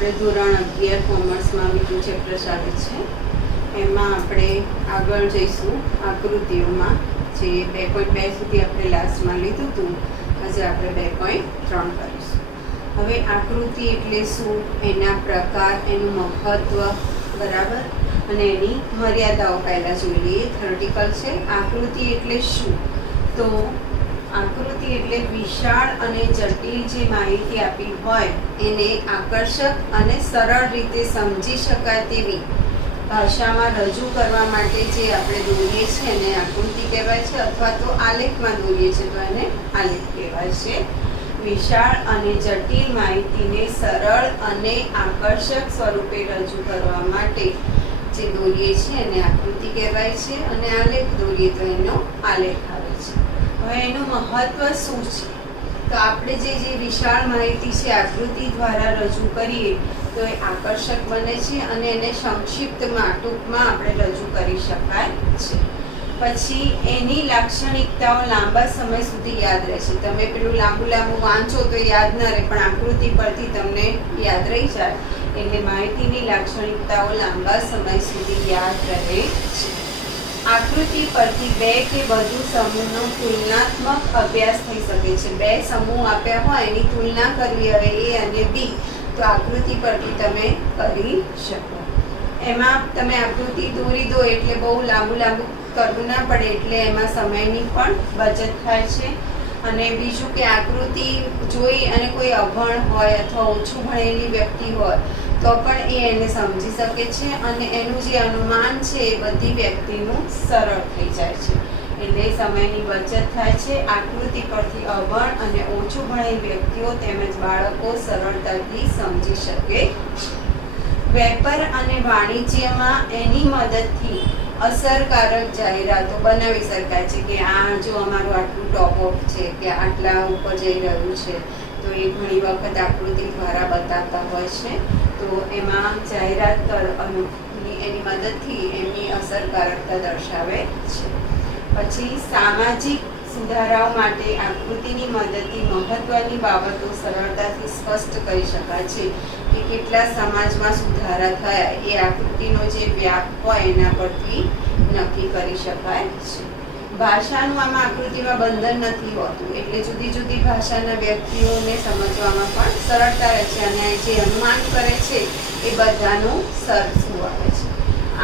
આપણે ધોરણ 11 કોમર્સમાં બીજું ચેપ્ટર ચાલે છે. એમાં આપણે આગળ જઈશું આકૃતિઓમાં. જે 2.2 સુધી આપણે લાસ્ટમાં લીધું હતું, આજે આપણે 2.3 કરીશું. હવે આકૃતિ એટલે શું, એના પ્રકાર, એનું મહત્વ, બરાબર, અને એની મર્યાદાઓ પહેલાં જોઈ લઈએ. થિયોરિટિકલ છે. આકૃતિ એટલે શું, તો આકૃતિ એટલે વિશાળ અને જટિલ જે માહિતી આપી હોય એને આકર્ષક અને સરળ રીતે સમજી શકાય તેવી ભાષામાં રજૂ કરવા માટે જે આપણે દોરીએ છીએ એને આકૃતિ કહેવાય છે, અથવા તો આલેખમાં દોરીએ છીએ તો એને આલેખ કહેવાય છે. વિશાળ અને જટિલ માહિતીને સરળ અને આકર્ષક સ્વરૂપે રજૂ કરવા માટે જે દોરીએ છીએ એને આકૃતિ કહેવાય છે, અને આલેખ દોરીએ તો એનો આલેખ આવે છે. હવે એનું મહત્વ શું છે, તો આપણે જે વિશાળ માહિતી છે આકૃતિ દ્વારા રજૂ કરીએ તો એ આકર્ષક બને છે અને એને સંક્ષિપ્તમાં ટૂંકમાં આપણે રજૂ કરી શકાય છે. પછી એની લાક્ષણિકતાઓ લાંબા સમય સુધી યાદ રહેશે. તમે પેલું લાંબુ વાંચો તો યાદ ન રહે, પણ આકૃતિ પરથી તમને યાદ રહી જાય. એટલે માહિતીની લાક્ષણિકતાઓ લાંબા સમય સુધી યાદ રહે છે. આકૃતિ પરથી 2 કે વધુ સમૂહનો તુલનાત્મક અભ્યાસ થઈ શકે છે. 2 સમૂહ આપ્યા હોય એની તુલના કરવી હોય, A અને B, તો આકૃતિ પરથી તમે કરી શકો. એમાં તમે આકૃતિ દોરી દો એટલે બહુ લાંબુ કરવું ના પડે, એટલે એમાં સમયની પણ બચત થાય છે. અને બીજું કે આકૃતિ જોઈ અને કોઈ અભણ હોય અથવા ઓછું ભણેલી વ્યક્તિ હોય તો પણ એ એને સમજી શકે છે, અને એનું જે અનુમાન છે એ બધી વ્યક્તિનું સરળ થઈ જાય છે. એટલે સમયની બચત થાય છે. આકૃતિ પરથી અભણ અને ઓછું ભણેલ વ્યક્તિઓ તેમજ બાળકો સરળતાથી સમજી શકે છે. વેપાર અને વાણિજ્યમાં એની મદદથી અસરકારક જાહેરાતો બનાવી શકાય છે કે આ જો અમારું આટલું ટોપ ઓફ છે કે આટલા ઉપર જઈ રહ્યું છે, તો એ ઘણી વખત આકૃતિ દ્વારા બતાવતા હોય છે. તો એમાં જાહેરાત એની મદદથી એમની અસરકારકતા દર્શાવે છે. પછી સામાજિક સુધારાઓ માટે આકૃતિની મદદથી મહત્વની બાબતો સરળતાથી સ્પષ્ટ કરી શકાય છે કે કેટલા સમાજમાં સુધારા થયા એ આકૃતિનો જે વ્યાપ હોય એના પરથી નક્કી કરી શકાય છે. ભાષાનું આમાં આકૃતિમાં બંધન નથી હોતું, એટલે જુદી જુદી ભાષાના વ્યક્તિઓને સમજવામાં પણ સરળતા રહે છે, અને જે અનુમાન કરે છે એ બધાનું સરખું આવે છે.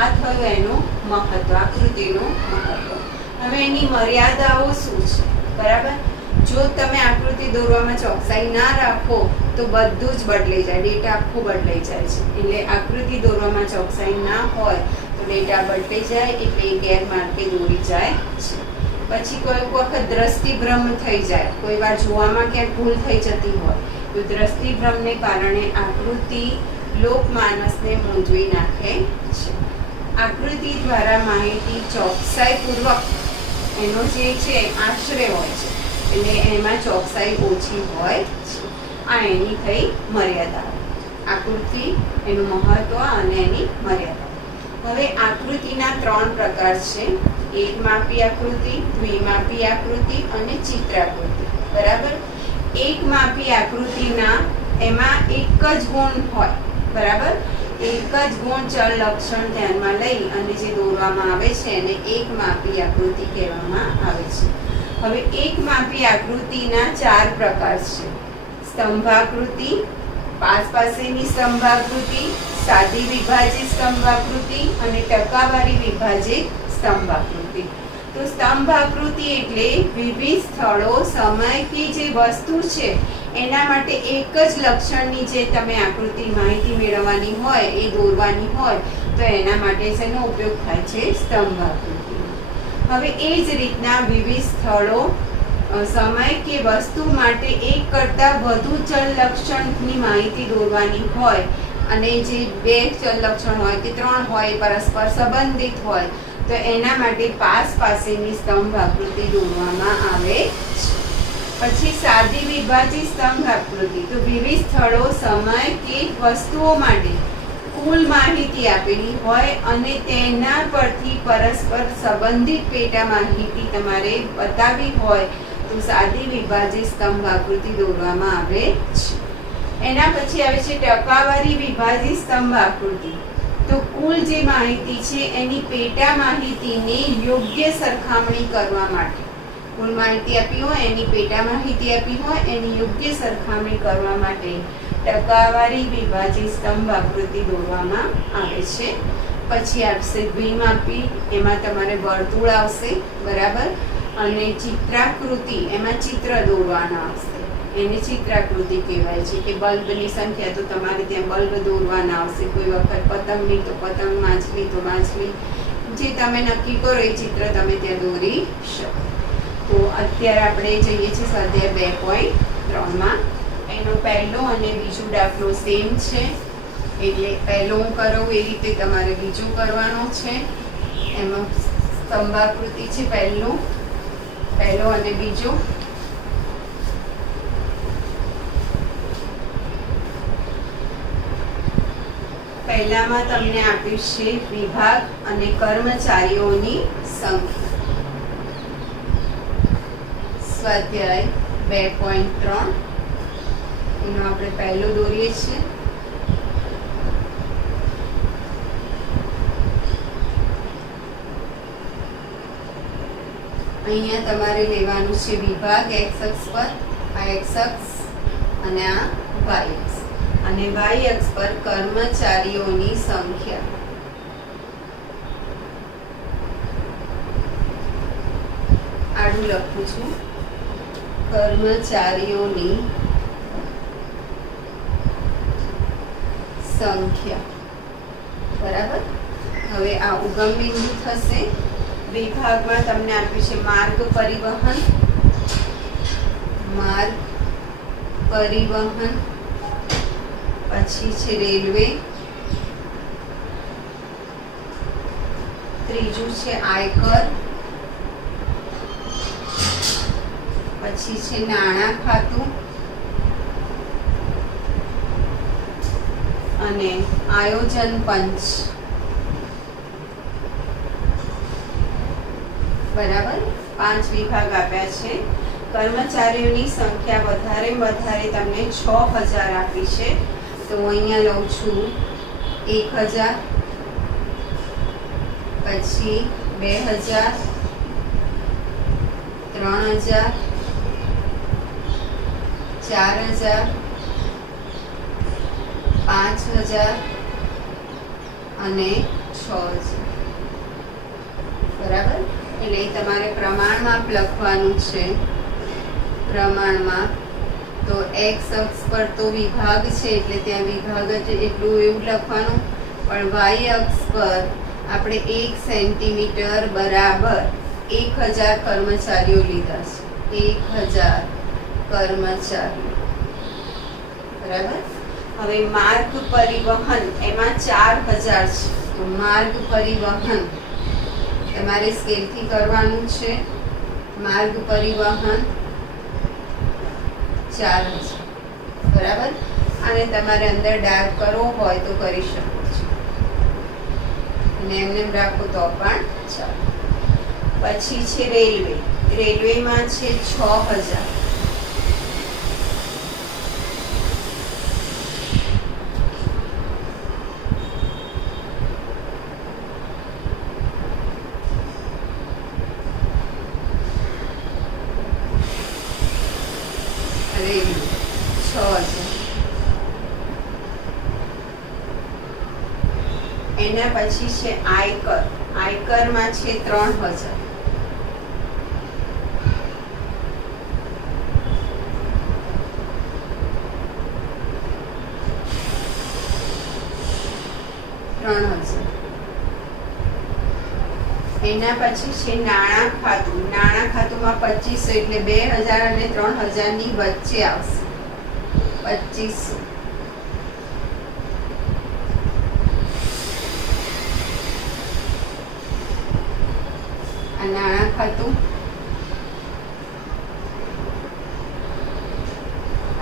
આ થયું એનું મહત્વ, આકૃતિનું મહત્વ. હવે એની મર્યાદાઓ શું છે, બરાબર. જો તમે આકૃતિ દોરવામાં ચોકસાઈ ના રાખો તો બધું જ બદલાઈ જાય, ડેટા આખું બદલાઈ જાય છે. એટલે આકૃતિ દોરવામાં ચોકસાઈ ના હોય તો ડેટા બદલાઈ જાય, એટલે એ ગેરમાર્ગે દોરી જાય છે. પછી કોઈ વખત દ્રષ્ટિભ્રમ થઈ જાય, કોઈ વાર જોવામાં ક્યાંક ભૂલ થઈ જતી હોય તો દ્રષ્ટિભ્રમને કારણે આકૃતિ લોકમાનસને મૂંઝવી નાખે છે. આકૃતિ દ્વારા માહિતી ચોકસાઈપૂર્વક એનો જે છે આશરે હોય છે, એટલે એમાં ચોકસાઈ ઓછી હોય છે. આ એની થઈ મર્યાદા. આકૃતિ, એનું મહત્વ અને એની મર્યાદા. હવે આકૃતિના 3 પ્રકાર છે: એકમાપી આકૃતિ, દ્વિમાપી આકૃતિ અને ચિત્રાકૃતિ, બરાબર. એકમાપી આકૃતિના એમાં એક જ ગુણ હોય, બરાબર. એક જ ગુણ, ચલ, લક્ષણ ધ્યાનમાં લઈ અને જે દોરવામાં આવે છે એને એકમાપી આકૃતિ કહેવામાં આવે છે. હવે એકમાપી આકૃતિના 4 પ્રકાર છે: સ્તંભાકૃતિ, પાસેની સ્તંભાકૃતિ, સાદી વિભાજિત સ્તંભાકૃતિ અને ટકાવારી વિભાજિત સ્તંભાકૃતિ. તો સ્તંભાકૃતિ એટલે વિવિધ સ્થળો, સમય કે જે વસ્તુ છે એના માટે એક જ લક્ષણની જે તમે આકૃતિ માહિતી મેળવવાની હોય એ દોરવાની હોય તો એના માટે શેનો ઉપયોગ થાય છે? સ્તંભાકૃતિ. હવે એ જ રીતના વિવિધ સ્થળો, સમય કે વસ્તુ માટે એક કરતાં વધુ ચલ લક્ષણની માહિતી દોરવાની હોય, અને જે 2 ચલ લક્ષણ હોય કે 3 હોય પરસ્પર સંબંધિત હોય તો એના માટે પાસેની સ્તંભ આકૃતિ દોરવામાં આવે છે. પછી સાદી વિભાજિત સ્તંભ આકૃતિ, તો વિવિધ સ્થળો, સમય કે વસ્તુઓ માટે કુલ માહિતી આપેલી હોય અને તેના પરથી પરસ્પર સંબંધિત પેટા માહિતી તમારે બતાવી હોય તો સાદી વિભાજિત સ્તંભ આકૃતિ દોરવામાં આવે છે. એના પછી આવે છે ટકાવારી વિભાજિત સ્તંભ આકૃતિ. તો કુલ જે માહિતી છે એની પેટા માહિતીને યોગ્ય સરખામણી કરવા માટે, કુલ માહિતી આપી હોય એની પેટા માહિતી આપી હોય એની યોગ્ય સરખામણી કરવા માટે ટકાવારી વિભાજિત સ્તંભ આકૃતિ દોરવામાં આવે છે. પછી આવશે દ્વિમાપી, એમાં તમારે વર્તુળ આવશે, બરાબર, અને ચિત્રાકૃતિ, એમાં ચિત્ર દોરવાના આવશે, એને ચિત્રાકૃતિ કહેવાય છે. કે બલ્બની સંખ્યા તો તમારે ત્યાં બલ્બ દોરવાના આવશે, કોઈ વખત પતંગની તો પતંગ, માછલી તો માછલી, જે તમે નક્કી કરો એ ચિત્ર તમે ત્યાં દોરી શકો. તો અત્યારે આપણે જઈએ છીએ સ્વાધ્યાય 2.3માં. એનો પહેલો અને બીજો દાખલો સેમ છે, એટલે પહેલો હું કરું એ રીતે તમારે બીજો કરવાનો છે. એમાં સ્તંભાકૃતિ છે પહેલો અને બીજો. પહેલામાં તમને આપ્યું છે વિભાગ અને કર્મચારીઓની સંખ્યા. સ્વાધ્યાય 2.3 એનો આપણે પહેલો દોરીએ છીએ. અહીંયા તમારે લેવાનું છે વિભાગ x અક્ષ પર, આ x અક્ષ અને આ y અક્ષ, અને y અક્ષ પર કર્મચારીઓની સંખ્યા. આડું લખું છું, કર્મચારીઓની સંખ્યા, બરાબર. હવે આ ઉગમ બિંદુ થશે. વિભાગમાં તમને આપ્યું છે માર્ગ પરિવહન, પછી છે રેલવે, ત્રીજું છે આયકર, પછી છે નાણાં ખાતું અને આયોજન પંચ, બરાબર. 5 વિભાગ આપ્યા છે. કર્મચારીઓની સંખ્યા વધારે તમને 6000 આપી છે, તો હું અહીંયા લઉં છું 1000, પછી 2000, 3000, 4000, 5000 અને 6000, બરાબર. એટલે તમારે પ્રમાણમાં લખવાનું છે. પ્રમાણમાં તો x અક્ષ પર તો વિભાગ છે એટલે ત્યાં વિભાગ જ એટલું એવું લખવાનું, પણ y અક્ષ પર આપણે 1 સેન્ટીમીટર બરાબર 1000 કર્મચારીઓ લીધા છે. 1000 કર્મચારીઓ, બરાબર. હવે માર્ગ પરિવહન એમાં 4000 છે, તો માર્ગ પરિવહન તમારે સ્કેલથી કરવાનું છે. માર્ગ પરિવહન 4000, બરાબર. અને તમારે અંદર ડાર્ક કરવો હોય તો કરી શકો છો, અને એમને રાખો તો પણ ચાલે. પછી છે રેલવે. રેલવેમાં છે 6000, એના પછી છે આયકર. આયકરમાં છે 3000, એના પછી છે નાણાં ખાતું. નાણાં ખાતુંમાં 2500 એટલે 2000 અને 3000 ની વચ્ચે આવશે, 2500. આ નાણાં ખાતું.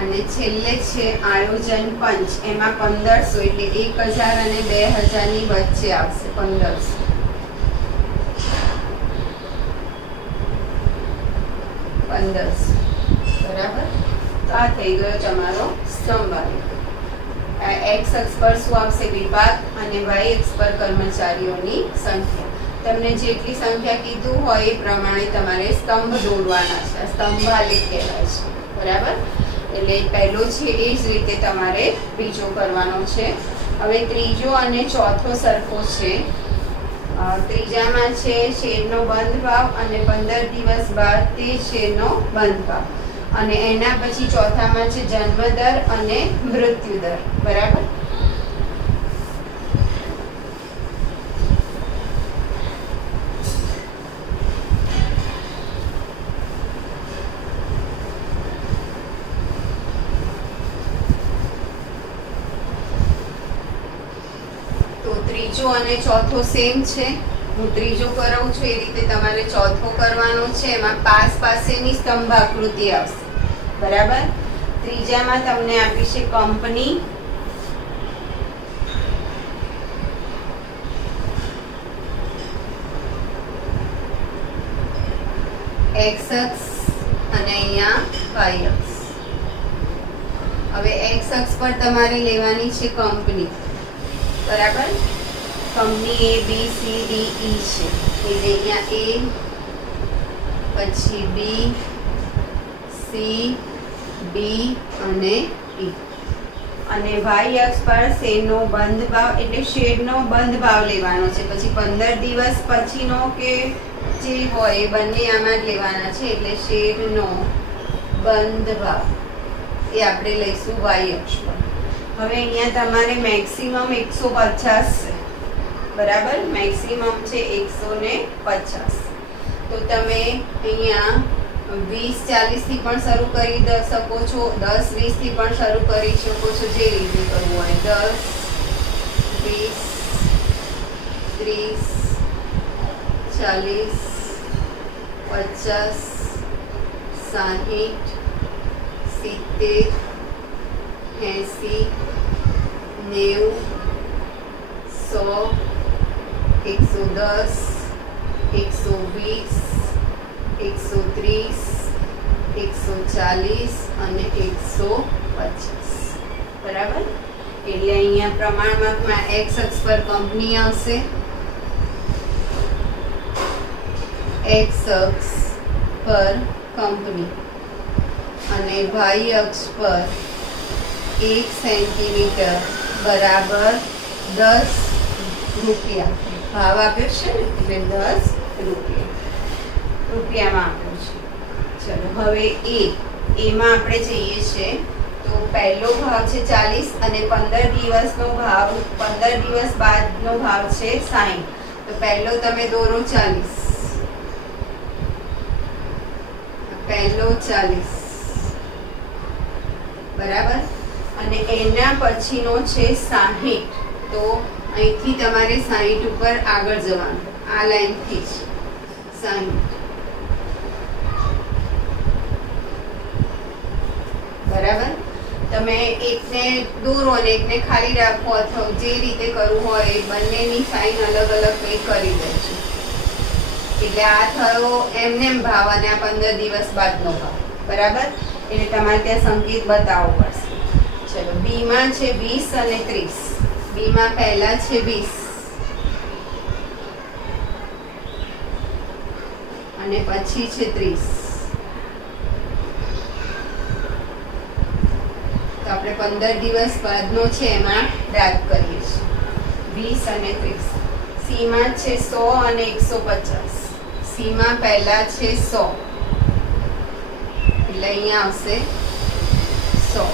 અને છેલ્લે છે આયોજન પંચ, એમાં 1500 એટલે 1000 અને 2000 ની વચ્ચે આવશે, 1500. બરાબર. તો આ થઈ ગયો તમારો સ્તંભ આલેખ. એક્સ અક્ષ પર શું આવશે? વિભાગ, અને વાય અક્ષ પર કર્મચારીઓની સંખ્યા. તમને જેટલી સંખ્યા કીધું હોય એ પ્રમાણે તમારે સ્તંભ દોરવાના છે. સ્તંભ આલેખ કહેવાય છે. બરાબર? એટલે પહેલો છે એ જ રીતે તમારે બીજો કરવાનો છે. હવે ત્રીજો અને ચોથો સરખો છે. ત્રીજામાં છે શેરનો બંધ ભાવ, અને 15 દિવસ બાદ તે શેરનો બંધ ભાવ, અને એના પછી ચોથામાં છે જન્મદર અને મૃત્યુદર. બરાબર? ત્રીજો અને ચોથો સેમ છે. હું ત્રીજો કરાવું છું એ રીતે તમારે ચોથો કરવાનો છે. એમાં પાસેની સ્તંભ આકૃતિ આવશે. બરાબર? ત્રીજામાં તમને આપી છે કંપની, એક્સ અક્ષ અને અહીંયા વાય અક્ષ. હવે એક્સ અક્ષ પર તમારે લેવાની છે કંપની. બરાબર? Company A B C D E છે. એટલે અહીંયા A, પછી B, C, D અને E. અને વાય અક્ષ પર શેરનો બંધ ભાવ, એટલે શેરનો બંધ ભાવ લેવાનો છે. પછી 15 દિવસ પછીનો કે જે હોય એ બંને આમાં જ લેવાના છે. એટલે શેરનો બંધ ભાવ એ આપણે લઈશું વાય અક્ષ પર. હવે અહીંયા તમારે મેક્સિમમ 150 છે. બરાબર? મેક્સિમમ છે 150. તો તમે અહીંયા 20-40 થી પણ શરૂ કરી શકો છો, 10-20 થી પણ શરૂ કરી શકો છો, જે રીતે કરવું હોય. 10, 20, 30, 40, 50, 60, 70, 80, 90, 100, 110, 120, 130, 140 અને 150. બરાબર? એટલે અહીંયા પ્રમાણમાં એક્સ અક્ષ પર કંપની આવશે, એક્સ અક્ષ પર કંપની, અને વાય અક્ષ પર 1 સેન્ટીમીટર બરાબર 10 રૂપિયા ભાવ આપ્યો છે ને, એટલે 10 રૂપિયામાં આપ્યો છે. ચલો હવે એમાં આપણે જઈએ છીએ. તો પહેલો ભાવ છે 40 અને 15 દિવસનો ભાવ, 15 દિવસ બાદનો ભાવ છે 60. તો પહેલો તમે દોરો 40, પહેલો 40. બરાબર? અને એના પછીનો છે 60. તો અહીંથી તમારે 60 ઉપર આગળ જવાનું, આ લાઈનથી જ 60. બરાબર? તમે એકને દોરો અને એકને ખાલી રાખો, અથવા જે રીતે કરવું હોય બંનેની સાઈન અલગ અલગ કંઈક કરી દેજો. એટલે આ થયો એમ ભાવ અને આ 15 દિવસ બાદનો ભાવ. બરાબર? એટલે તમારે ત્યાં સંકેત બતાવવો પડશે. ચલો, બી માં છે 20 અને 30. બી માં પહેલા છે 20 અને પછી છે 30. તો આપણે 15 દિવસ બાદનો છે એમાં ડાર્ક કરીએ છીએ, 20 અને 30. સી માં છે 100 અને 150. સી માં પહેલા છે 100, એટલે અહીંયા આવશે 100.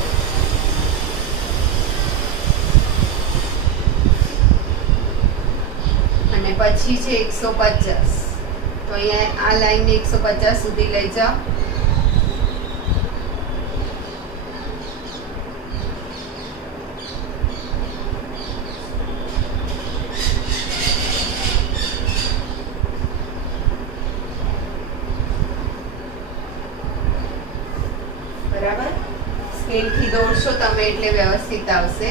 અને પછી છે 150. તો અહીંયા આ લાઈનને 150 સુધી લઈ જાઓ. બરાબર? સ્કેલથી દોરશો તમે એટલે વ્યવસ્થિત આવશે.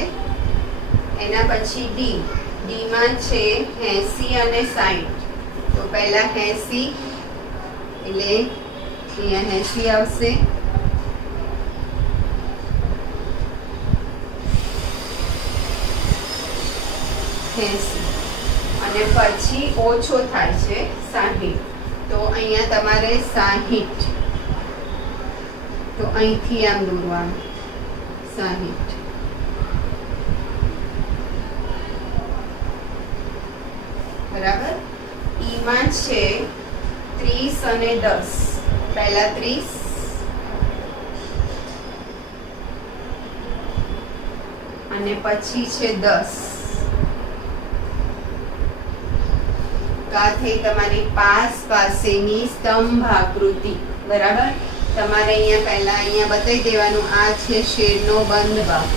એના પછી ડી. ડી માં છે 80 અને 60. તો પહેલા 80, એટલે અહીંયા 80 આવશે. 80 અને પછી ઓછો થાય છે 60, તો અહીંયા તમારે 60, તો અહીંથી આમ દોરવાનું 60. બરાબર. ઈમાં છે 30 અને 10. પહેલા 30 અને પછી છે 10. આ થઈ તમારી પાસ પાસેની સ્તંભ આકૃતિ. બરાબર. તમારે અહીંયા પહેલા અહીંયા બતાવી દેવાનું, આ છે શેરનો બંધ ભાગ.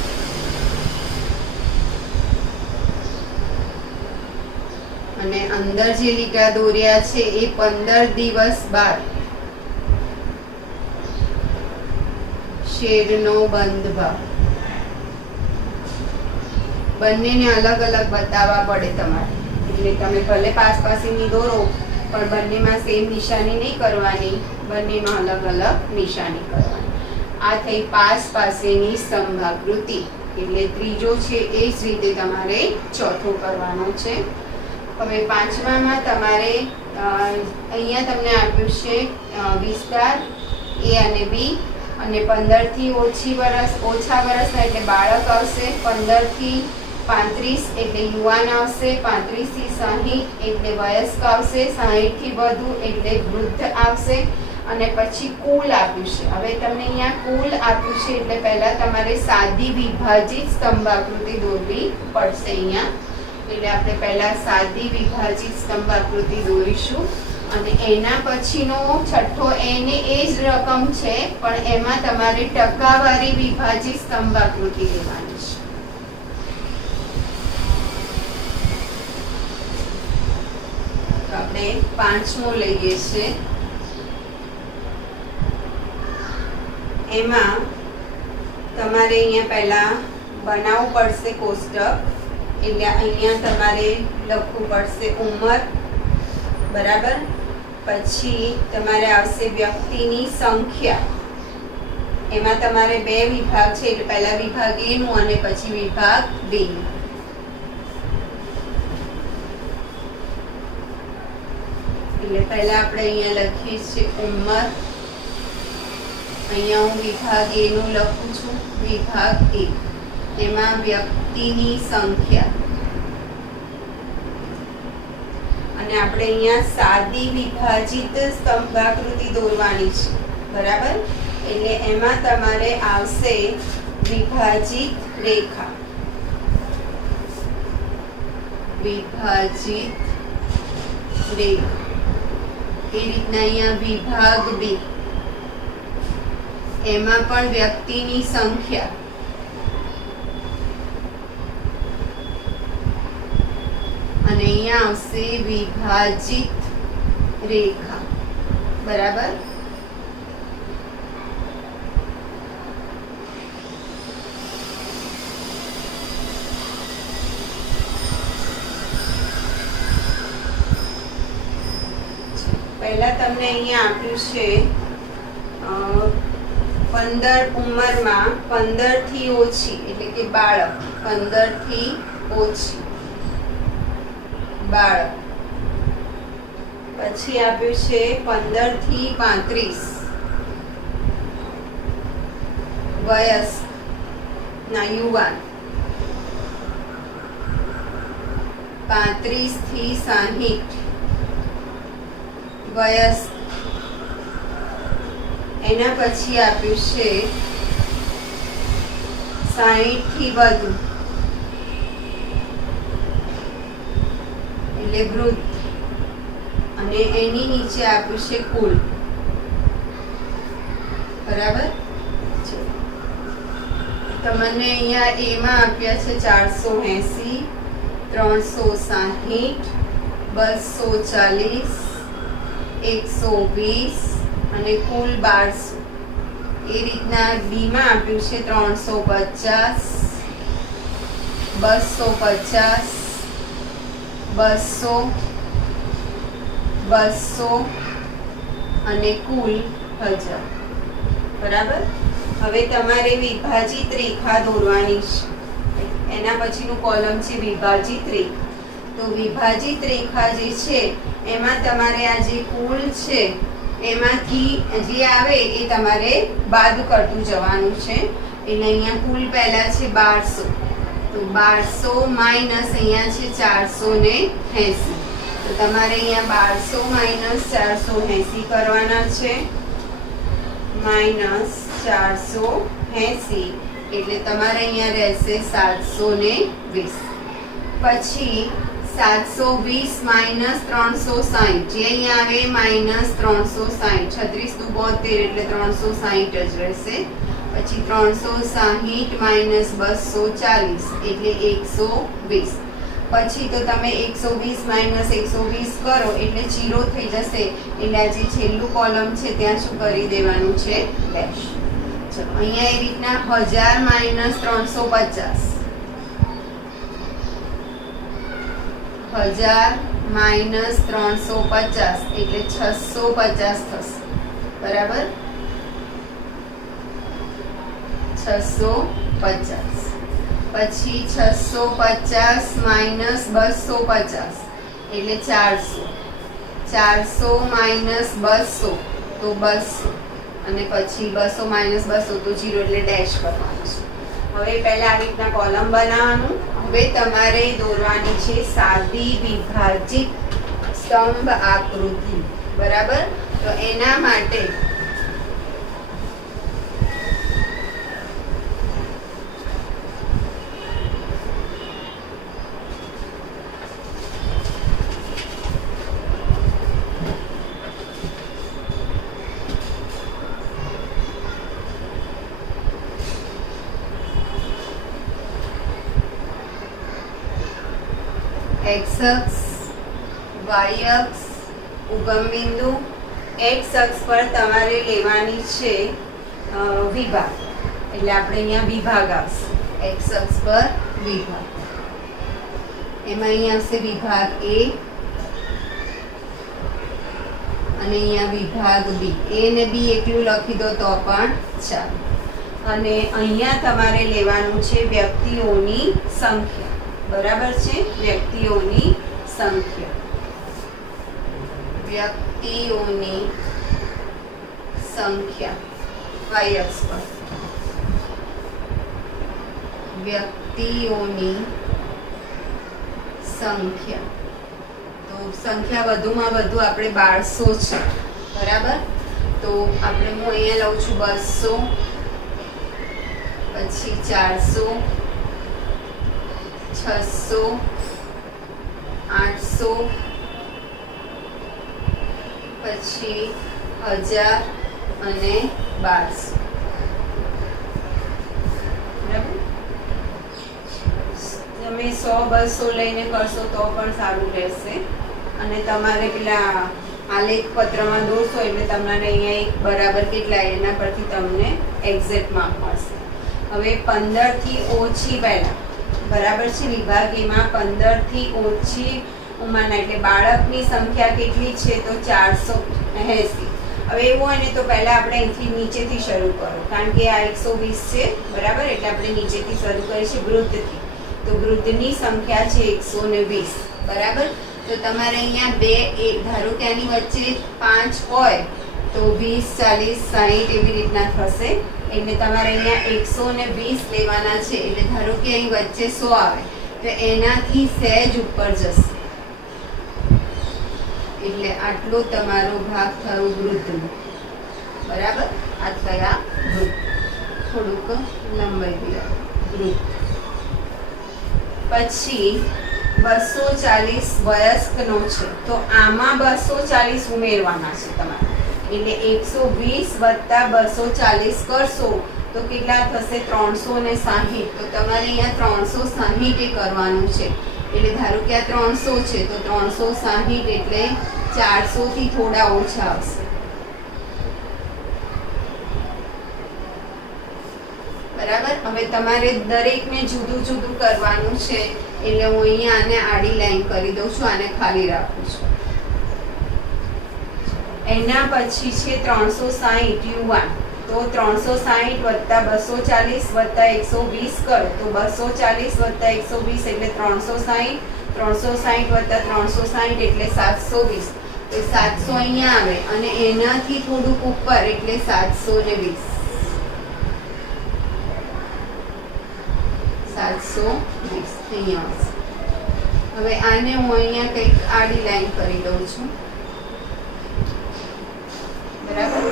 અને અંદર જે લીટા દોર્યા છે એ 15 દિવસ બાદ શેરનો બંધ ભાગ. બંનેને અલગ અલગ બતાવવા પડે તમારે. એટલે તમે ભલે પાસની દોરો પણ બંનેમાં સેમ નિશાની નહીં કરવાની, બંનેમાં અલગ અલગ નિશાની કરવાની. આ થઈ પાસેની સ્તંભ આકૃતિ. એટલે ત્રીજો છે એ જ રીતે તમારે ચોથો કરવાનો છે. હવે પાંચમામાં તમારે અહીંયા તમને આપ્યું છે વિસ્તાર A અને B, અને 15 થી ઓછા વર્ષના એટલે બાળક આવશે, 15 થી 35 એટલે યુવાન આવશે, 35 થી 60 એટલે વયસ્ક આવશે, 60 થી વધુ એટલે વૃદ્ધ આવશે, અને પછી કુલ આપ્યું છે. હવે તમને અહીંયા કુલ આપ્યું છે એટલે પહેલા તમારે સાદી વિભાજિત સ્તંભ આકૃતિ દોરવી પડશે અહીંયા. એટલે આપણે પહેલા સાદી વિભાજિત સ્તંભ આકૃતિ દોરીશું, અને એના પછીનો છઠ્ઠો એને એ જ રકમ છે પણ એમાં તમારે ટકાવારી વિભાજિત સ્તંભ આકૃતિ લેવાની છે. તો આપણે પાંચમો લઈએ છે. એમાં તમારે અહીંયા પહેલા બનાવવું પડશે કોષ્ટક. એટલે અહીંયા તમારે લખવું પડશે ઉંમર. બરાબર. પછી તમારે આવશે વ્યક્તિની સંખ્યા. એમાં તમારે બે વિભાગ છે એટલે પહેલા વિભાગ A નું અને પછી વિભાગ B નું. એટલે પહેલા આપણે અહીંયા લખીએ છીએ ઉંમર. અહીંયા હું વિભાગ A નું લખું છું, વિભાગ A. એમાં વ્યક્તિની સંખ્યા, અને આપણે અહીંયા સાદી વિભાજિત સ્તંભાકૃતિ દોરવાની છે. બરાબર. એટલે એમાં તમારે આવશે વિભાજિત રેખા. વિભાજિત રેખા. એ રીતના અહીંયા વિભાગ B, એમાં પણ વ્યક્તિની સંખ્યા, અને અહીંયા આવશે વિભાજિત રેખા. બરાબર. પહેલા તમને અહીંયા આપ્યું છે 15 ઉંમરમાં 15 થી ઓછી એટલે કે બાળક, 15 થી ઓછી બાળક. પછી આપ્યું છે 15 થી 35 વયસ્ક ના યુવાન, 35 થી 60 વયસ્ક. એના પછી આપ્યું છે 60 થી વધુ એટલે વૃદ્ધ, અને એની નીચે આપ્યું છે કુલ. બરાબર. તમને અહીંયા એમાં આપ્યા છે 480, 360, 240, 120 અને કુલ 1200. એ રીતના બી માં આપ્યું છે 350, 250, 200, 200 અને કુલ 1000. બરાબર. હવે તમારે વિભાજિત રેખા દોરવાની છે. એના પછીનું કોલમ છે વિભાજિત રેખા. તો વિભાજિત રેખા જે છે એમાં તમારે આ જે કુલ છે એમાંથી જે આવે એ તમારે બાદ કરતું જવાનું છે. એટલે અહીંયા કુલ પહેલા છે 1200, તો 1200 માઇનસ અહીંયા છે 480. તો તમારે અહીંયા 1200 માઇનસ 480 કરવાના છે, માઇનસ 480 એટલે તમારે અહીંયા રહેશે 720. પછી 720 માઇનસ 360 જે અહીંયા આવે માઇનસ 360, 36 × 72 એટલે 360 જ રહેશે. પછી 360 માઇનસ 240 એટલે 120. પછી તો તમે 120 માઇનસ 120 કરો એટલે 0 થઈ જશે. એટલે આ જે છેલ્લું કોલમ છે ત્યાં શું કરી દેવાનું છે? ડેશ. ચલો અહીંયા એ રીતના 1000 માઇનસ 350, 1000 માઇનસ 350 એટલે 650 થશે. બરાબર, 650. પછી 650 માઇનસ 250 એટલે 400, 400 માઇનસ 200 તો 200, અને પછી 200 માઇનસ 200 તો 0 એટલે ડેશ કરવાનું છે. હવે પહેલા આવી રીતના કોલમ બનાવવાનું. હવે તમારે દોરવાની છે સાદી વિભાજિત સ્તંભ આકૃતિ. બરાબર, તો એના માટે x અક્ષ, y અક્ષ, ઉગમ બિંદુ. x અક્ષ પર તમારે લેવાની છે વિભાગ, એટલે આપણે અહીંયા વિભાગ આવશે. x અક્ષ પર વિભાગ, એમાં અહીંયા આવશે વિભાગ A અને અહીંયા વિભાગ B. A ને B એકલું લખી દો તો પણ ચાલે. અને અહીંયા તમારે લેવાનું છે વ્યક્તિઓની સંખ્યા. બરાબર છે, વ્યક્તિઓની સંખ્યા, વ્યક્તિઓની સંખ્યા y અક્ષ પર, વ્યક્તિઓની સંખ્યા. તો સંખ્યા વધુમાં વધુ આપણે 1200 છે. બરાબર, તો આપણે હું અહીંયા લઉં છું 200, પછી 400, 600, 800, પછી 1000 અને 1200. બરાબર, તમે 100-200 લઈને કરશો તો પણ સારું રહેશે. અને તમારે પેલા આલેખ પત્રમાં દોરશો એટલે તમારે અહીંયા એક બરાબર કેટલા એના પરથી તમને એક્ઝેક્ટ માર્ક મળશે. હવે 15 થી ઓછી પહેલા, બરાબર છે, વિભાગ એમાં 15 થી ઓછી ઉંમરના એટલે બાળકની સંખ્યા કેટલી છે તો 480. હવે એવું હોય ને તો પહેલા આપણે અહીંથી નીચેથી શરૂ કરો, કારણ કે આ 120 છે. બરાબર, એટલે આપણે નીચેથી શરૂ કરીશું વૃદ્ધથી. તો વૃદ્ધની સંખ્યા છે 120. બરાબર, તો તમારે અહીંયા બે એક ધારો કે આની વચ્ચે 5 હોય તો 20, 40, 60 એવી રીતના થશે. એટલે તમારે અહીંયા 120 લેવાના છે. એટલે ધારો કે અહીં વચ્ચે 100 આવે તો એનાથી સહેજ ઉપર જશે. એટલે આટલો તમારો ભાગ થયો વૃદ્ધનો. બરાબર, આ થયા વૃદ્ધ. થોડુંક લંબાઈ ગયા વૃદ્ધ. પછી 240 વયસ્કનો છે, તો આમાં 240 ઉમેરવાના છે તમારે. એટલે 120 વત્તા 240 કરશો તો કેટલા થશે? 360. તો તમારે અહીંયા 360 કરવાનું છે. એટલે ધારો કે આ 300 છે તો 360 એટલે 400 થી થોડા ઓછા આવશે. બરાબર, હવે તમારે દરેકને જુદું જુદું કરવાનું છે. એટલે હું અહીંયા આને આડી લાઈન કરી દઉં છું, આને ખાલી રાખું છું. એના પછી છે 360 યુવાન. તો 360 વત્તા 240 વત્તા 120 કરો તો 240 વત્તા 120 એટલે 360. 360 વત્તા 360 એટલે 720. તો 700 અહીંયા આવે અને એનાથી થોડુંક ઉપર એટલે 720. 720 અહીંયા આવશે. હવે આને હું અહીંયા કંઈક આડી લાઈન કરી દઉં છું, બરાબર.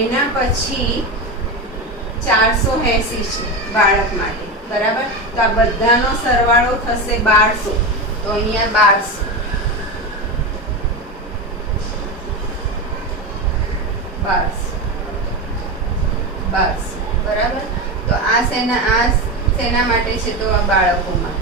એના પછી 480 છે બાળક માટે, બરાબર. તો આ બધાનો સરવાળો થશે 1200. તો અહીંયા 1200, બરાબર. તો આ શેના માટે છે? તો આ બાળકોમાં.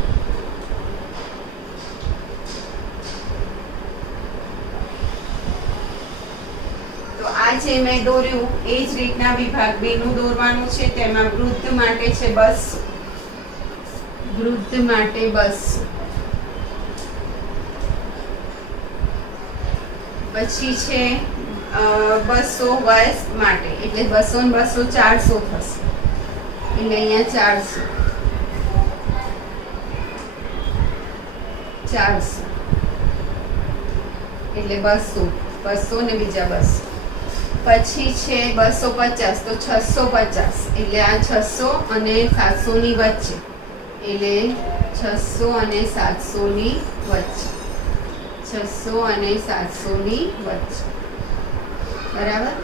તો આ જે મેં દોર્યું એ જ રીતના વિભાગ 2 નું દોરવાનું છે. તેમાં વૃદ્ધ માટે છે 200. વૃદ્ધ માટે 200. પછી છે 200 વયસ્ક માટે, એટલે 200 ને 200 400 થશે. એટલે અહીંયા 400 એટલે 200 ને બીજા 200. પછી છે 250, તો 650 એટલે આ 600 અને 700 ની વચ્ચે, એટલે 600 અને 700 ની વચ્ચે, 600 અને 700 ની વચ્ચે, બરાબર.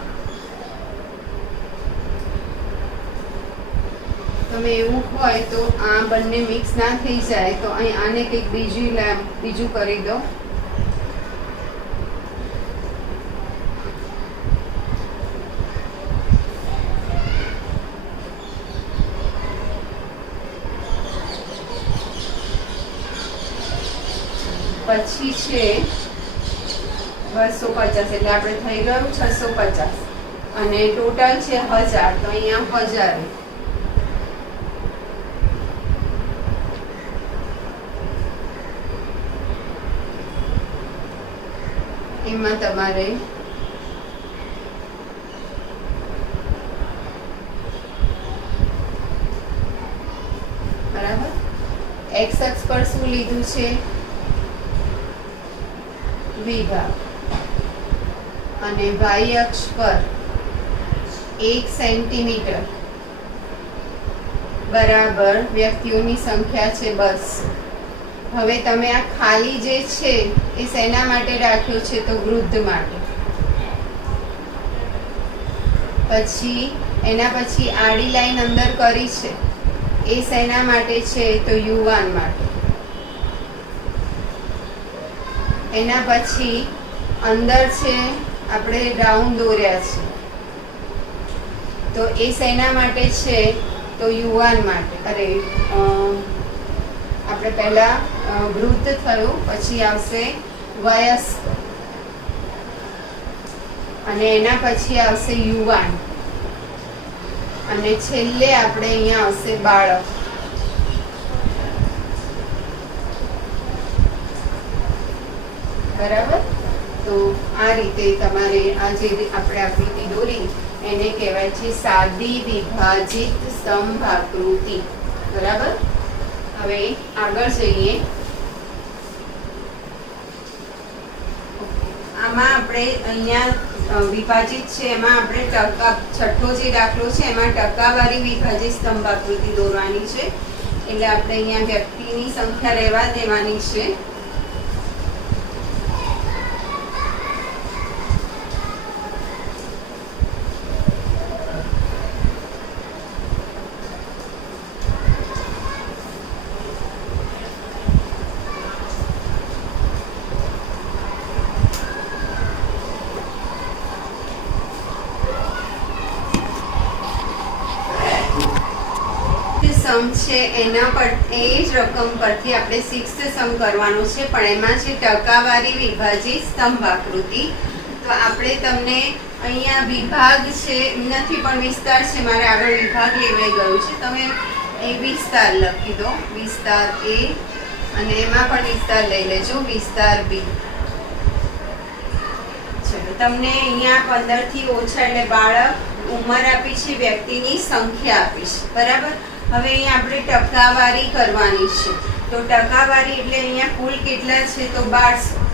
તમે એવું હોય તો આ બંને મિક્સ ના થઈ જાય તો અહીં આને કંઈક બીજું કરી દો. પછી છે 250 એટલે આપણે થઈ ગયું 650 અને ટોટલ છે 1000. તો અહીંયા 1000 એમાં તમારે બરાબર એક્સ અક્ષ પર શું લીધું છે? વિભાગ. અને વાય અક્ષ પર 1 સેન્ટીમીટર બરાબર વ્યક્તિઓની સંખ્યા છે 200. હવે તમે આ ખાલી જે છે એ શેના માટે રાખ્યો છે? તો વૃદ્ધ માટે. પછી એના પછી આડી લાઈન અંદર કરી છે એ શેના માટે છે? તો યુવાન માટે. એના પછી અંદર છે આપણે રાઉન્ડ દોર્યા છે તો એ શેના માટે છે? તો યુવાન માટે. અરે આપણે પહેલા વૃદ્ધ થયું, પછી આવશે વયસ્ક અને એના પછી આવશે યુવાન અને છેલ્લે આપણે અહીંયા આવશે બાળક. બરાબર. તો આ રીતે તમારે આ જે આપણે આકૃતિ દોરી એને કહેવાય છે સાદી વિભાજિત સ્તંભ આકૃતિ. બરાબર. હવે આગળ જઈએ. આમાં આપણે અહીંયા વિભાજિત છે એમાં આપણે છઠ્ઠો જે દાખલો છે એમાં ટકાવારી વિભાજિત સ્તંભ આકૃતિ દોરવાની છે. એટલે આપણે અહીંયા વ્યક્તિની સંખ્યા રહેવા દેવાની છે. સમ છે એના પર એ જ રકમ પરથી આપણે 6th સમ કરવાનું છે, પણ એમાં છે ટકાવારી વિભાજિત સ્તંભ આકૃતિ. તો આપણે તમને અહીંયા વિભાગ છે નથી પણ વિસ્તાર છે, મારે આગળ વિભાગ લેવાઈ ગયું છે. તમે એ વિસ્તાર લખી દો, વિસ્તાર એ, અને એમાં પણ વિસ્તાર લઈ લેજો, વિસ્તાર બી. ચલો તમને અહીંયા 15 થી ઓછા એટલે બાળક, ઉંમર આપી છે, વ્યક્તિની સંખ્યા આપી છે. બરાબર. હવે અહીંયા આપણે ટકાવારી કરવાની છે. તો તો ટકાવારી એટલે અહીંયા કુલ કેટલા છે તો 1200,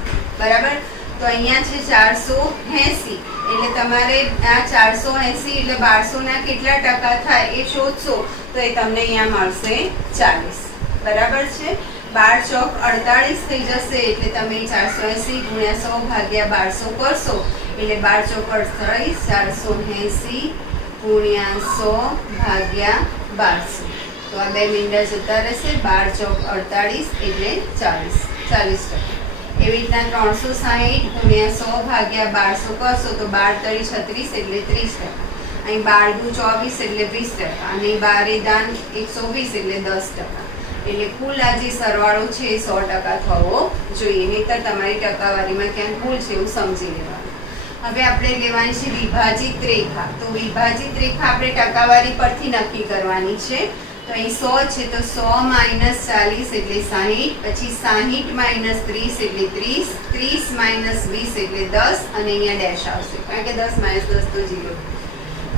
બરાબર. તો અહીંયા છે 480, એટલે તમારે આ 480 એટલે 1200 ના કેટલા ટકા થાય એ શોધશો તો એ તમને અહીંયા મળશે 40, બરાબર છે. 12 ચોક 48 થઈ જશે, એટલે તમે 480 ગુણ્યા 100 ભાગ્યા 1200 કરશો એટલે 12 ચોક 48, 480 ગુણ્યા 100 ભાગ્યા 1200, તો આ 2 મીંડા જતા રહેશે. 12 ચોક 48 એટલે 40%. એવી રીતના 360 ગુણ્યા 100 ભાગ્યા 1200 કરશો તો 12 36 એટલે 30%. અહીં 12 દુ 24 એટલે 20%, અને 12 દાન 120 એટલે 10%. એટલે કુલ આ જે સરવાળો છે એ 100% થવો જોઈએ, નહીંતર તમારી ટકાવારીમાં ક્યાંક ભૂલ છે એવું સમજી લેવાનું. હવે આપણે લેવાની છે વિભાજિત રેખા. તો વિભાજિત રેખા આપણે ટકાવારી પરથી નક્કી કરવાની છે. તો અહીં 100 છે તો 100 માઇનસ 40 એટલે 60, પછી 60 માઇનસ 30 એટલે 30, 30 માઇનસ 20 એટલે 10, અને અહીંયા ડેશ આવશે કારણ કે 10 માઇનસ 10 તો 0.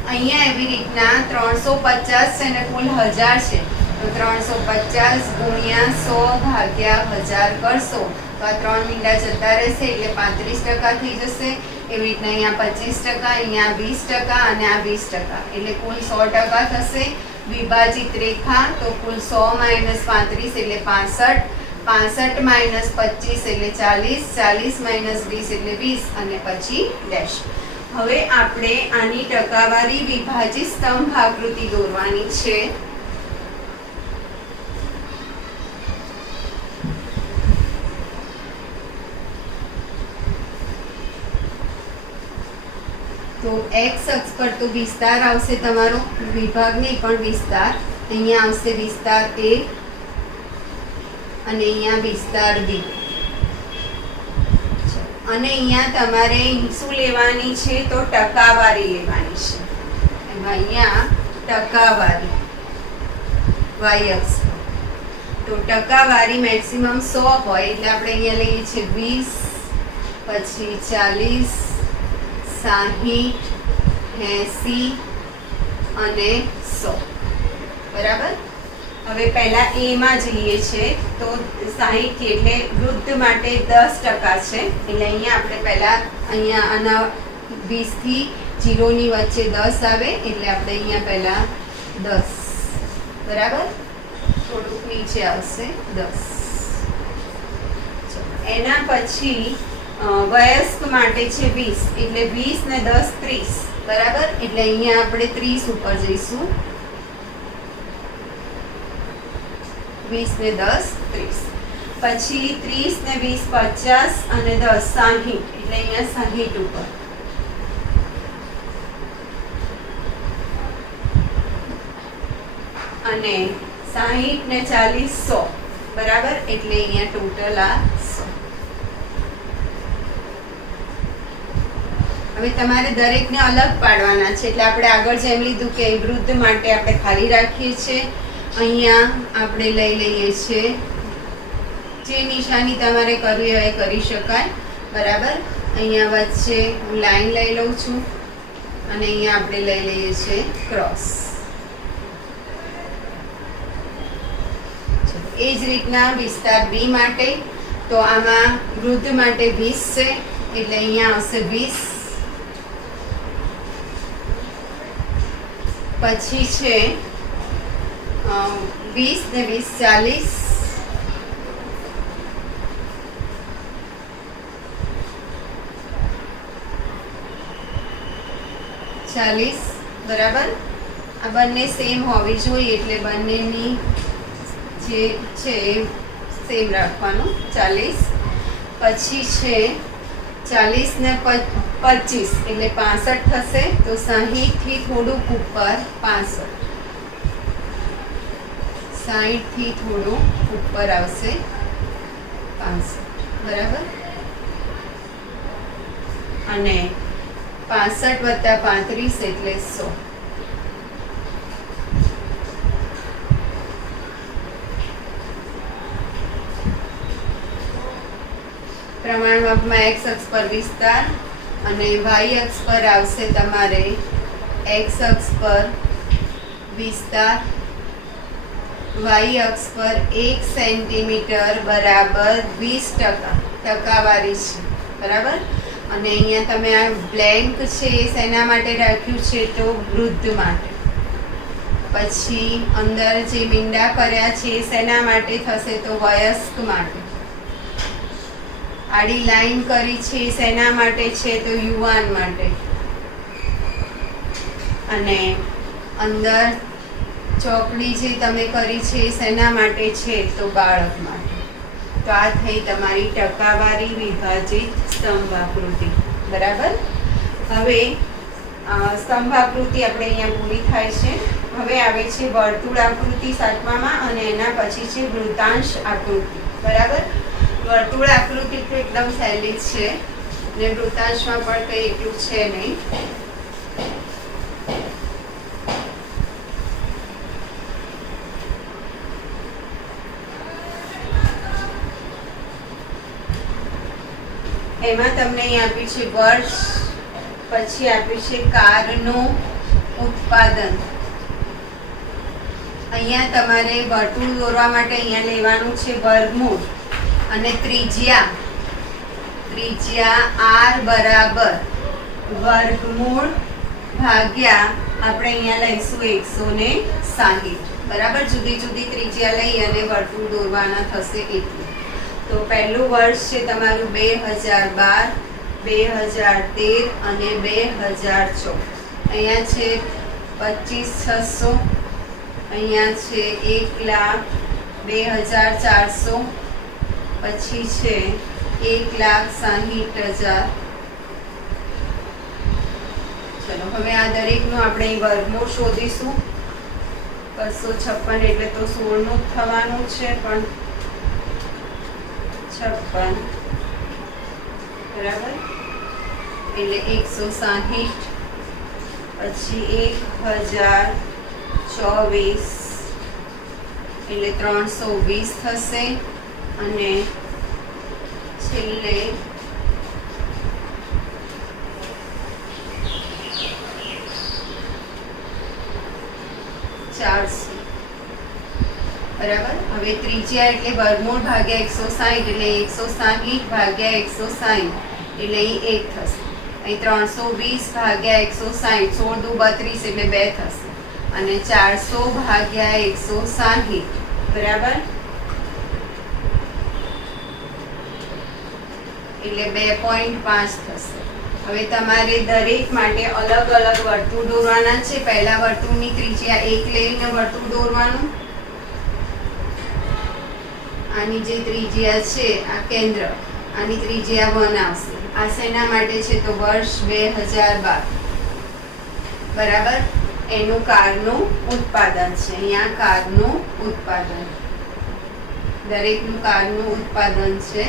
અહીંયા એવી રીતના 350 છે અને કુલ 1000 છે, તો 350 ગુણ્યા 100 ભાગ્યા 1000 કરશો તો આ 3 મીંડા જતા રહેશે એટલે 35% થઈ જશે. એવી રીતના અહીંયા 25%, અહીંયા 20% અને આ 20%, એટલે કુલ 100% થશે. વિભાજિત રેખા તો કુલ 100 માઇનસ 35 એટલે 65, 65 માઇનસ 25 એટલે 40, 40 માઇનસ 20 એટલે 20, અને પછી ડેશ. હવે આપણે આની ટકાવારી વિભાજિત સ્તંભ આકૃતિ દોરવાની છે. તો x અક્ષ પર તો વિસ્તાર આવશે તમારો, વિભાગ નહીં પણ વિસ્તાર. અહીંયા આવશે વિસ્તાર A અને અહીંયા વિસ્તાર B, અને અહીંયા તમારે શું લેવાની છે તો ટકાવારી લેવાની છે. એમાં અહીંયા ટકાવારી y અક્ષ, તો ટકાવારી મેક્સિમમ 100 હોય એટલે આપણે અહીંયા લઈએ છીએ 20, પછી 40, 60, 80 અને 100, બરાબર. હવે પહેલા A માં જઈએ છે તો 60 એટલે વૃદ્ધ માટે 10% છે, એટલે અહીંયા આપણે પહેલા અહીંયા આના 20 થી 0 ની વચ્ચે 10 આવે એટલે આપણે અહીંયા પહેલા 10, બરાબર. થોડુંક નીચે આવશે 10. એના પછી વયસ્ક માટે છે 20, એટલે 20 ને 10 30, બરાબર. એટલે અહીંયા આપણે 30 ઉપર જઈશું. 20 ને 10 30, પછી 30 ને 20 50 અને 10 60, એટલે અહીંયા 60 ઉપર. અને 60 ને 40 100, બરાબર. એટલે અહીંયા ટોટલ આ 100. હવે તમારે દરેકને અલગ પાડવાના છે, એટલે આપણે આગળ જેમ લીધું કે વૃદ્ધ માટે આપણે ખાલી રાખીએ છીએ. અહીંયા આપણે લઈ લઈએ છીએ જે નિશાની તમારે કરવી હોય કરી શકાય, બરાબર. અહીંયા વચ્ચે હું લાઈન લઈ લઉં છું અને અહીંયા આપણે લઈ લઈએ છીએ ક્રોસ. એ જ રીતના વિસ્તાર B માટે, તો આમાં વૃદ્ધ માટે 20 છે એટલે અહીંયા આવશે 20. પછી છે 20 ને 20 40, બરાબર. આ બંને સેમ હોવી જોઈએ એટલે બંનેની જે છે સેમ રાખવાનું 40. પછી છે 40 ને 25 એટલે 65 થશે, તો 60 થી થોડુંક ઉપર 65, 60 થી થોડું ઉપર આવશે 65, બરાબર. અને 65 વત્તા 35 એટલે 100. પ્રમાણ માપમાં x અક્ષ પર વિસ્તાર અને y અક્ષ પર આવશે તમારે x અક્ષ પર વિસ્તાર વાય અક્ષ પર 1 સેન્ટીમીટર બરાબર 20% ટકાવારી છે, બરાબર. અને અહીંયા તમે આ બ્લેન્ક છે એ શેના માટે રાખ્યું છે? તો વૃદ્ધ માટે. પછી અંદર જે મીંડા કર્યા છે એ શેના માટે થશે? તો વયસ્ક માટે. આડી લાઈન કરી છે એ શેના માટે છે? તો યુવાન માટે. અને અંદર ચોકડી જે તમે કરી છે એ શેના માટે છે? તો બાળક માટે. તો આ થઈ તમારી ટકાવારી વિભાજિત સ્તંભાકૃતિ, બરાબર. હવે સ્તંભાકૃતિ આપણે અહીંયા પૂરી થાય છે. હવે આવે છે વર્તુળ આકૃતિ 7મામાં, અને એના પછી છે વૃત્તાંશ આકૃતિ, બરાબર. વર્તુળ આકૃતિ તો એકદમ સહેલી જ છે, ને વૃત્તાંશમાં પણ કંઈ એટલું છે નહીં. એમાં તમને અહીં આપ્યું છે વર્ષ, પછી આપ્યું છે કારનું ઉત્પાદન. અહીંયા તમારે વર્તુળ દોરવા માટે અહીંયા લેવાનું છે વર્ગમૂળ, અને ત્રિજ્યા r બરાબર વર્ગમૂળ ભાગ્યા આપણે અહીંયા લઈશું 160, બરાબર. જુદી જુદી ત્રિજ્યા લઈ અને વર્તુળ દોરવાના થશે એટલું. તો પહેલું વર્ષ છે તમારું 2012, 2013 અને 2014. અહીંયા છે 25,600, અહીંયા છે 1,02,400, પછી છે 1,60,000. ચલો હવે આ દરેકનું આપણે વર્ગમૂળ શોધીશું. 256 એટલે તો 16 નું થવાનું છે, પણ 56 બરાબર એટલે 160, પછી 1024 એટલે 320 થશે, અને છેલ્લે બરાબર. હવે ત્રિજ્યા એટલે વર્ગમૂળ ભાગ્યા 160 એટલે 160 ભાગ્યા 160 એટલે અહીં 1 થશે. અહીં 320 ભાગ્યા 160, 16 દુ 32 એટલે 2 થશે, અને 400 ભાગ્યા 160 બરાબર એટલે 2.5 થશે. હવે તમારે દરેક માટે અલગ અલગ વર્તુળ દોરવાના છે. પહેલા વર્તુળની ત્રિજ્યા 1 લઈને વર્તુળ દોરવાનું. આની જે ત્રિજ્યા છે આ કેન્દ્ર, આની ત્રિજ્યા 1 આવશે. આ શેના માટે છે? તો વર્ષ 2012, બરાબર. એનું કારનું ઉત્પાદન છે. અહીંયા કારનું ઉત્પાદન, દરેકનું કારનું ઉત્પાદન છે,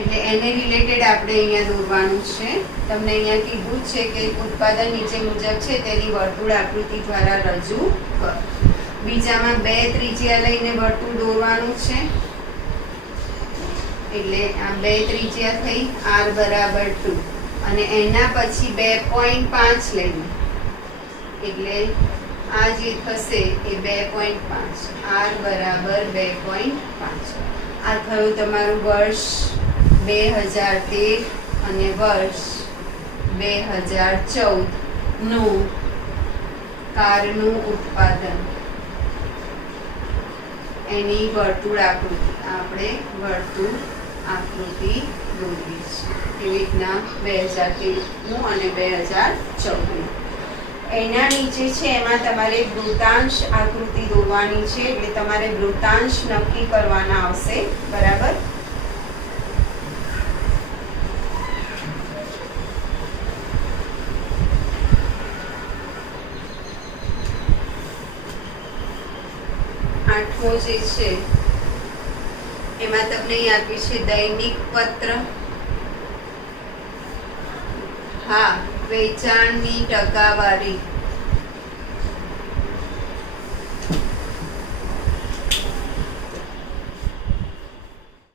એટલે એને રિલેટેડ આપણે અહીંયા દોરવાનું છે. તમને અહીંયા કીધું છે કે ઉત્પાદન નીચે મુજબ છે તેની વર્તુળ આકૃતિ દ્વારા રજૂ કરો. બીજામાં 2 ત્રિજ્યા લઈને વર્તુળ દોરવાનું છે, એટલે આ 2 ત્રિજ્યા થઈ r બરાબર 2, અને એના પછી 2.5 લઈને, એટલે આ જે થશે એ 2.5, r બરાબર 2.5. આ થયું તમારું વર્ષ 2013 અને વર્ષ 2014 નું કારનું ઉત્પાદન. એની વર્તુળ આકૃતિ આપણે વર્તુળ આકૃતિ દોરવી છે. એવી રીતના 2013 અને 2014. એના નીચે છે એમાં તમારે વૃત્તાંશ આકૃતિ દોરવાની છે, એટલે તમારે વૃત્તાંશ નક્કી કરવાના આવશે, બરાબર. આઠમો જે છે એમાં તમને અહીં આપ્યું છે દૈનિક પત્ર. હા, વેચાણની ટકાવારી